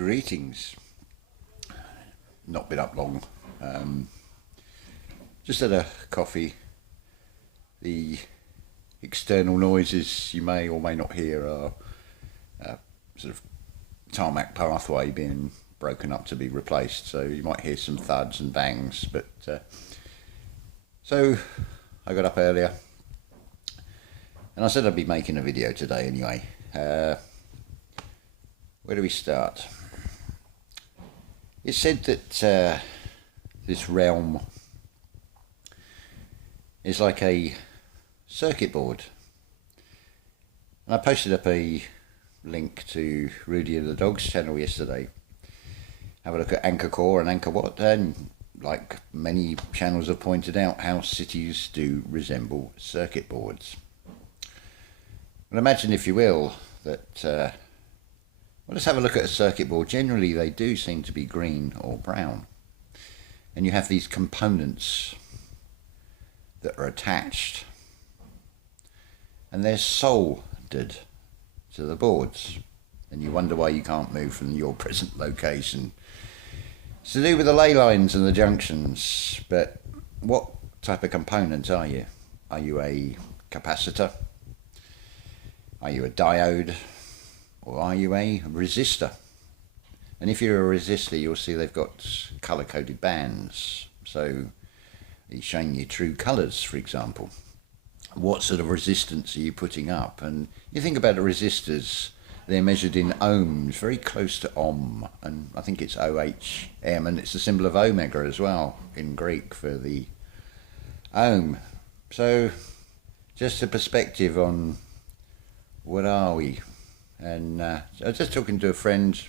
Greetings. Not been up long. Just had a coffee. The external noises you may or may not hear are sort of tarmac pathway being broken up to be replaced. So you might hear some thuds and bangs. But so I got up earlier, and I said I'd be making a video today anyway. Where do we start? It's said that this realm is like a circuit board. And I posted up a link to Rudy and the Dog's channel yesterday. Have a look at Anchor Core and Anchor What, and like many channels have pointed out, how cities do resemble circuit boards. But imagine, if you will, that well, let's have a look at a circuit board. Generally, they do seem to be green or brown. And you have these components that are attached, and they're soldered to the boards. And you wonder why you can't move from your present location. It's to do with the ley lines and the junctions. But what type of component are you? Are you a capacitor? Are you a diode? Or are you a resistor? And if you're a resistor, you'll see they've got colour-coded bands. So it's showing you true colours, for example. What sort of resistance are you putting up? And you think about the resistors, they're measured in ohms, very close to ohm. And I think it's OHM, and it's the symbol of omega as well in Greek for the ohm. So just a perspective on what are we? And I was just talking to a friend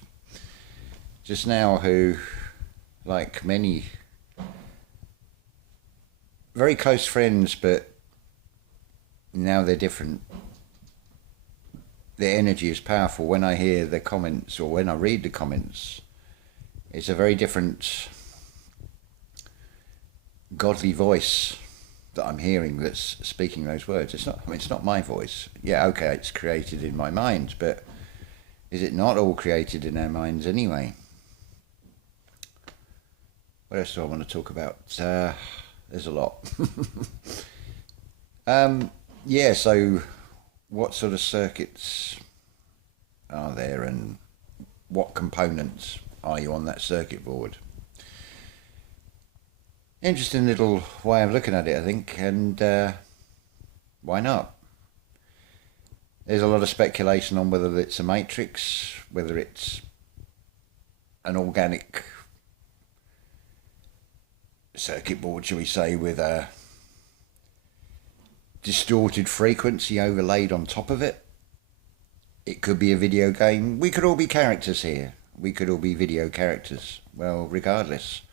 just now who, like many very close friends, but now they're different. Their energy is powerful. When I hear the comments, or when I read the comments, it's a very different godly voice that I'm hearing that's speaking those words. It's not, I mean, it's not my voice. Yeah, okay, it's created in my mind, but is it not all created in our minds anyway? What else do I want to talk about? There's a lot. Yeah, so what sort of circuits are there, and what components are you on that circuit board? Interesting little way of looking at it, I think, and why not? There's a lot of speculation on whether it's a matrix, whether it's an organic circuit board, shall we say, with a distorted frequency overlaid on top of it. It could be a video game. We could all be characters here. We could all be video characters. Well, regardless.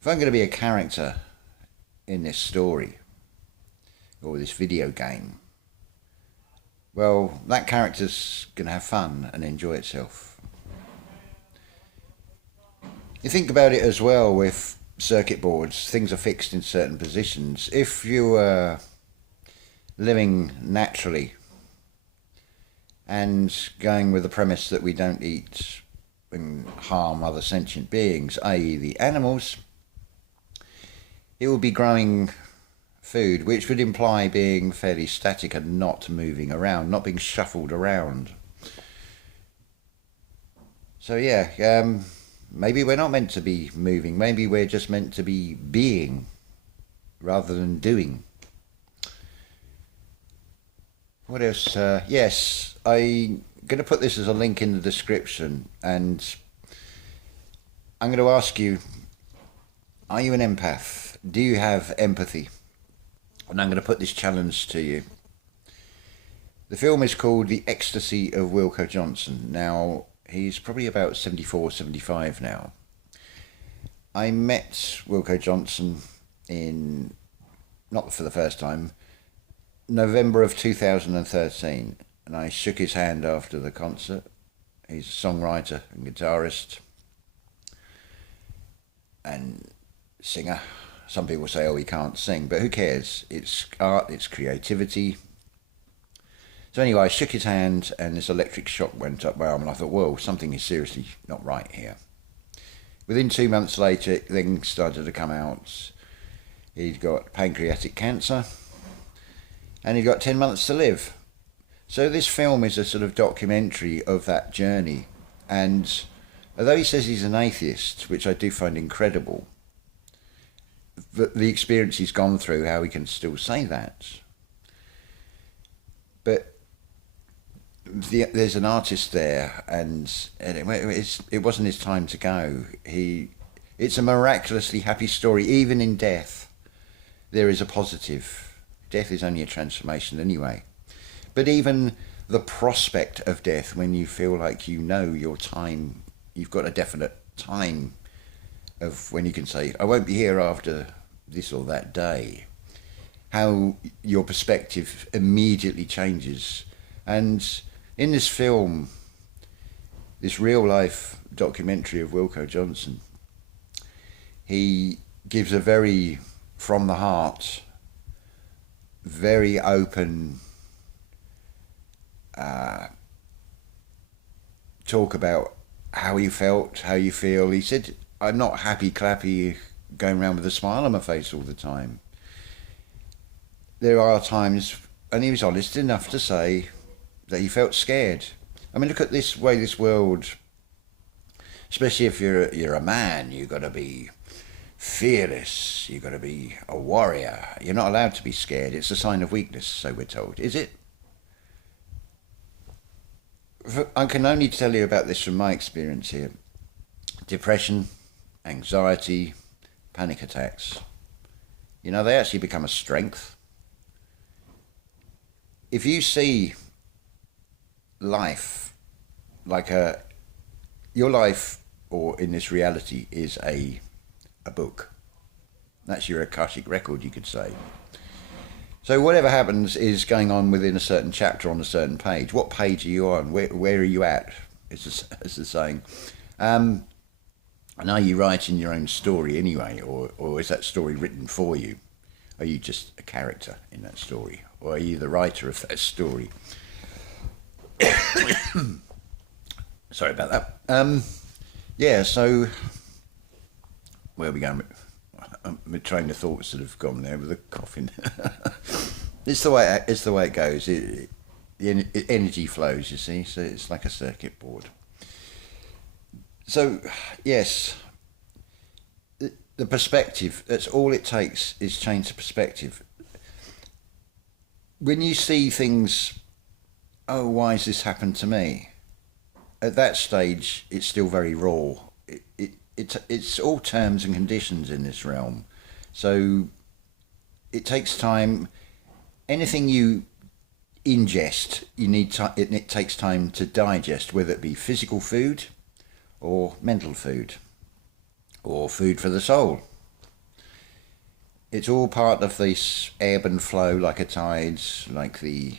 If I'm going to be a character in this story, or this video game, well, that character's going to have fun and enjoy itself. You think about it as well with circuit boards. Things are fixed in certain positions. If you are living naturally and going with the premise that we don't eat and harm other sentient beings, i.e. the animals, it will be growing food, which would imply being fairly static and not moving around, not being shuffled around. So yeah, maybe we're not meant to be moving. Maybe we're just meant to be being rather than doing. What else? Yes, I'm going to put this as a link in the description, and I'm going to ask you, are you an empath? Do you have empathy? And I'm going to put this challenge to you. The film is called The Ecstasy of Wilko Johnson. Now, he's probably about 74, 75 now. I met Wilko Johnson in, not for the first time, November of 2013. And I shook his hand after the concert. He's a songwriter and guitarist and singer. Some people say, oh, he can't sing, but who cares? It's art, it's creativity. So anyway, I shook his hand and this electric shock went up my arm and I thought, whoa, something is seriously not right here. Within 2 months later, things started to come out. He'd got pancreatic cancer and he'd got 10 months to live. So this film is a sort of documentary of that journey. And although he says he's an atheist, which I do find incredible, the experience he's gone through, how he can still say that. But there's an artist there, and it wasn't his time to go. It's a miraculously happy story. Even in death, there is a positive. Death is only a transformation anyway. But even the prospect of death, when you feel like you know your time, you've got a definite time of when you can say, I won't be here after this or that day, how your perspective immediately changes. And in this film, this real life documentary of Wilko Johnson, he gives a very from the heart, very open talk about how he felt, how you feel. He said, I'm not happy clappy going around with a smile on my face all the time. There are times, and he was honest enough to say that he felt scared. I mean, look at this way this world, especially if you're a man, you've got to be fearless, you've got to be a warrior. You're not allowed to be scared. It's a sign of weakness, so we're told. Is it? I can only tell you about this from my experience here. Depression, anxiety, panic attacks. You know, they actually become a strength. If you see life like your life, or in this reality, is a book. That's your Akashic Record, you could say. So whatever happens is going on within a certain chapter on a certain page. What page are you on? Where are you at? Is the saying. And are you writing your own story anyway, or is that story written for you? Are you just a character in that story, or are you the writer of that story? Sorry about that. Yeah, so where are we going? My train of thoughts that have gone there with the coughing. It's the way it goes. The energy flows, you see. So it's like a circuit board. So yes, the perspective. That's all it takes is change the perspective. When you see things, oh, why has this happened to me? At that stage, it's still very raw. It's all terms and conditions in this realm. So it takes time. Anything you ingest, it takes time to digest, whether it be physical food or mental food or food for the soul. It's all part of this ebb and flow, like a tide, like the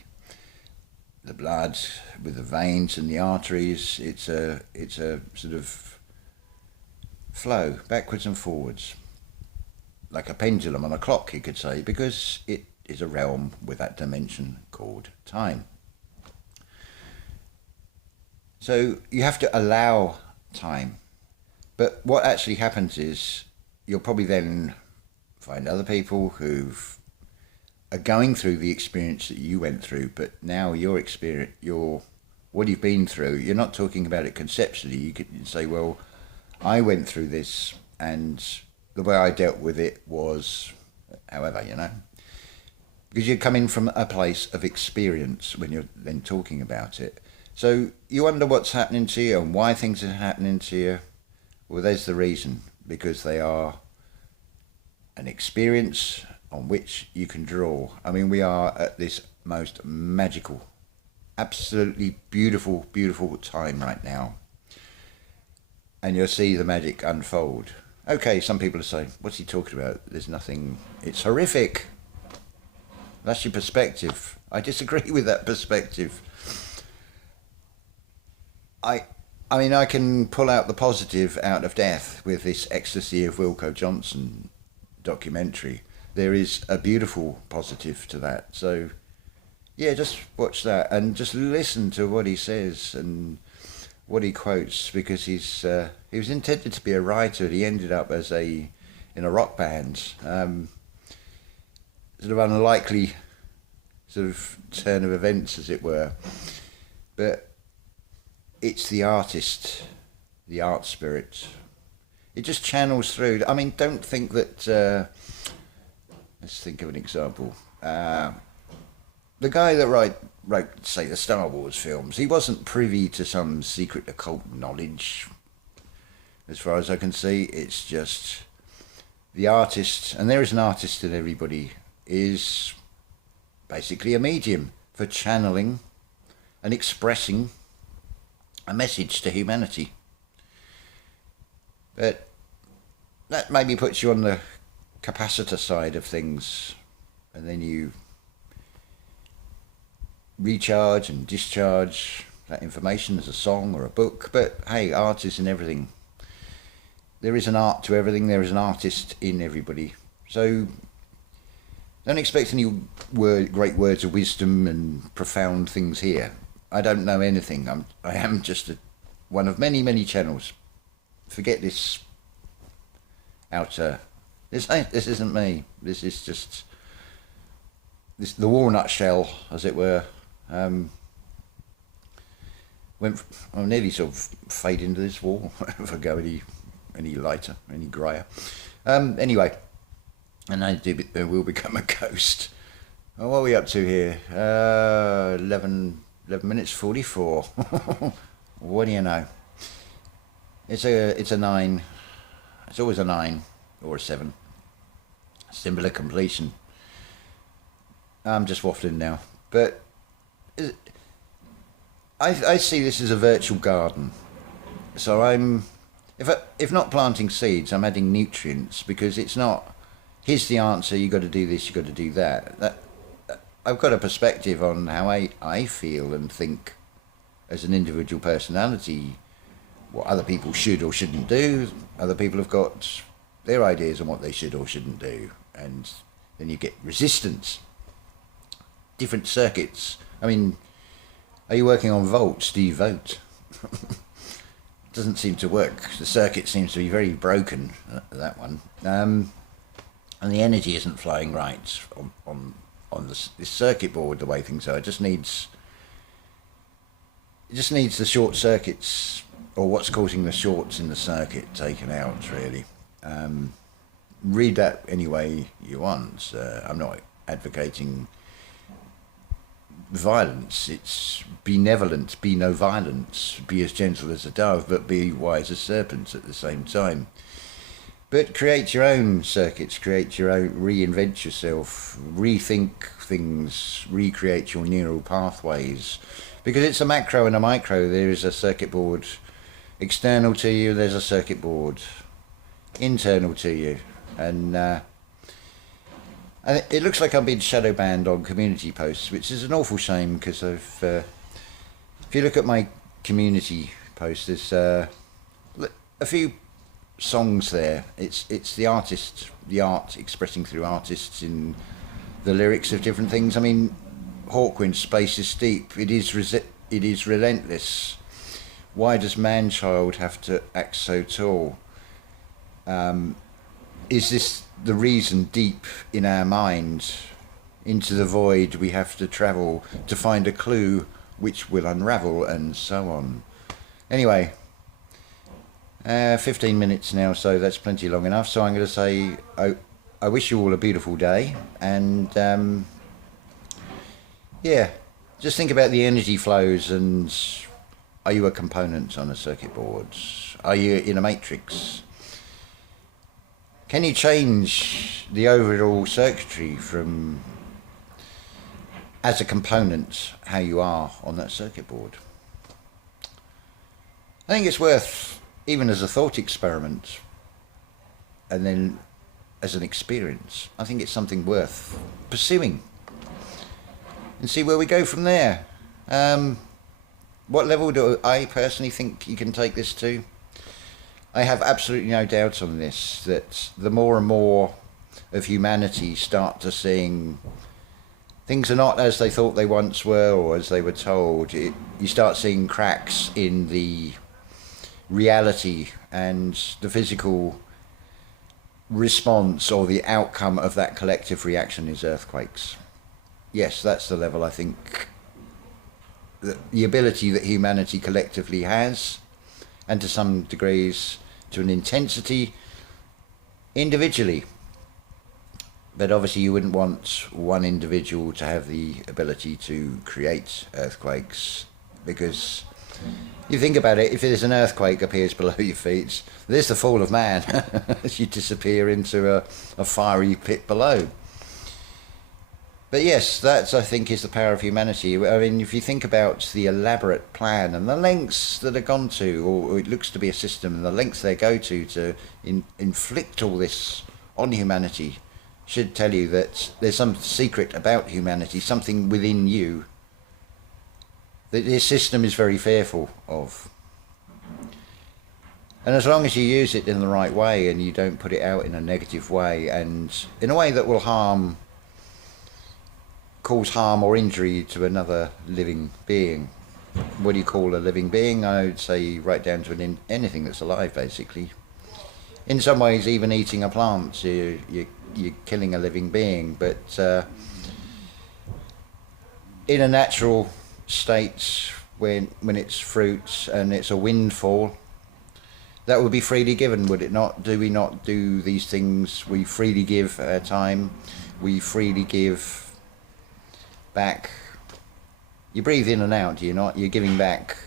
blood with the veins and the arteries. It's a sort of flow backwards and forwards, like a pendulum on a clock, you could say, because it is a realm with that dimension called time. So you have to allow time. But what actually happens is you'll probably then find other people who are going through the experience that you went through, but now your experience, what you've been through, you're not talking about it conceptually. You could say, well, I went through this and the way I dealt with it was however, you know. Because you're coming from a place of experience when you're then talking about it. So you wonder what's happening to you and why things are happening to you. Well, there's the reason. Because they are an experience on which you can draw. I mean, we are at this most magical, absolutely beautiful, beautiful time right now. And you'll see the magic unfold. Okay, some people are saying, what's he talking about? There's nothing, it's horrific. That's your perspective. I disagree with that perspective. I mean, I can pull out the positive out of death with this Ecstasy of Wilko Johnson documentary. There is a beautiful positive to that. So, Yeah, just watch that and just listen to what he says and what he quotes, because he was intended to be a writer. He ended up as in a rock band. Sort of unlikely sort of turn of events, as it were. But it's the artist, the art spirit. It just channels through. I mean, don't think that. Let's think of an example. The guy that wrote, say, the Star Wars films, he wasn't privy to some secret occult knowledge, as far as I can see. It's just the artist, and there is an artist in everybody, is basically a medium for channeling and expressing a message to humanity. But that maybe puts you on the capacitor side of things, and then you recharge and discharge that information as a song or a book. But hey, art is in everything. There is an art to everything. There is an artist in everybody. So don't expect any great words of wisdom and profound things here. I don't know anything. I am just one of many, many channels. Forget this outer. This isn't me. This is just the walnut shell, as it were. I'll nearly sort of fade into this wall if I go any lighter, any greyer. Anyway, and I will become a ghost. Oh, what are we up to here? 11 minutes 44. What do you know? It's a 9. It's always a 9 or a 7. Symbol of completion. I'm just waffling now, but I see this as a virtual garden. So if not planting seeds, I'm adding nutrients, because it's not, here's the answer, you got to do this, you got to do that. I've got a perspective on how I feel and think as an individual personality, what other people should or shouldn't do. Other people have got their ideas on what they should or shouldn't do, and then you get resistance. Different circuits. I mean, are you working on volts? Do you vote? Doesn't seem to work. The circuit seems to be very broken, that one. And the energy isn't flowing right on this circuit board the way things are. It just needs the short circuits, or what's causing the shorts in the circuit, taken out, really. Read that any way you want. I'm not advocating violence. It's benevolent, be no violence, be as gentle as a dove, but be wise as serpents at the same time. But create your own circuits, reinvent yourself, rethink things, recreate your neural pathways, because it's a macro and a micro. There is a circuit board external to you, there's a circuit board internal to you, and it looks like I'm being shadow banned on community posts, which is an awful shame, because if you look at my community posts, there's a few songs there. It's the artist, the art expressing through artists in the lyrics of different things. I mean, Hawkwind, space is steep. It is relentless. Why does man-child have to act so tall? Is this the reason deep in our mind? Into the void we have to travel to find a clue which will unravel, and so on. Anyway, 15 minutes now, so that's plenty long enough. So I'm going to say I wish you all a beautiful day, and yeah, just think about the energy flows, and are you a component on a circuit board? Are you in a matrix? Can you change the overall circuitry from, as a component, how you are on that circuit board? I think it's worth, even as a thought experiment, and then as an experience, I think it's something worth pursuing and see where we go from there. What level do I personally think you can take this to? I have absolutely no doubt on this, that the more and more of humanity start to sing things are not as they thought they once were or as they were told. You start seeing cracks in the reality and the physical response or the outcome of that collective reaction is earthquakes. Yes, that's the level I think, the ability that humanity collectively has, and to some degrees to an intensity individually. But obviously you wouldn't want one individual to have the ability to create earthquakes, because you think about it, if there's an earthquake appears below your feet, there's the fall of man as you disappear into a fiery pit below. But yes, that I think is the power of humanity. I mean, if you think about the elaborate plan and the lengths that are gone to, or it looks to be a system, and the lengths they go to inflict all this on humanity, should tell you that there's some secret about humanity, something within you that this system is very fearful of. And as long as you use it in the right way and you don't put it out in a negative way and in a way that will cause harm or injury to another living being. What do you call a living being? I would say right down to anything that's alive, basically. In some ways, even eating a plant, you're killing a living being, but in a natural state, when it's fruit and it's a windfall, that would be freely given, would it not? Do we not do these things? We freely give our time, we freely give back. You breathe in and out, do you not? You're giving back.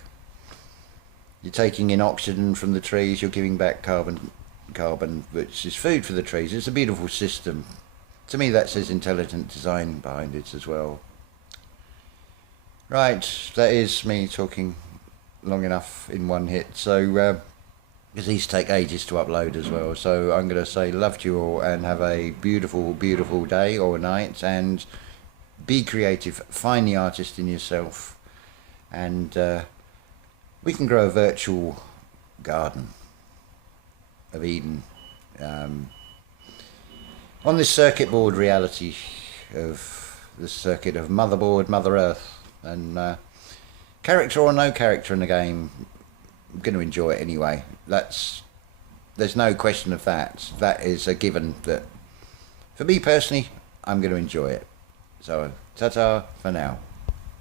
You're taking in oxygen from the trees, you're giving back carbon, which is food for the trees. It's a beautiful system. To me, that says intelligent design behind it as well. Right, that is me talking long enough in one hit. So, because these take ages to upload as well. So I'm going to say love to you all and have a beautiful, beautiful day or night, and be creative. Find the artist in yourself, and we can grow a virtual garden of Eden on this circuit board reality of the circuit of motherboard, Mother Earth, and character or no character in the game, I'm going to enjoy it anyway. There's no question of that. That is a given. That for me personally, I'm going to enjoy it. So ta-ta for now.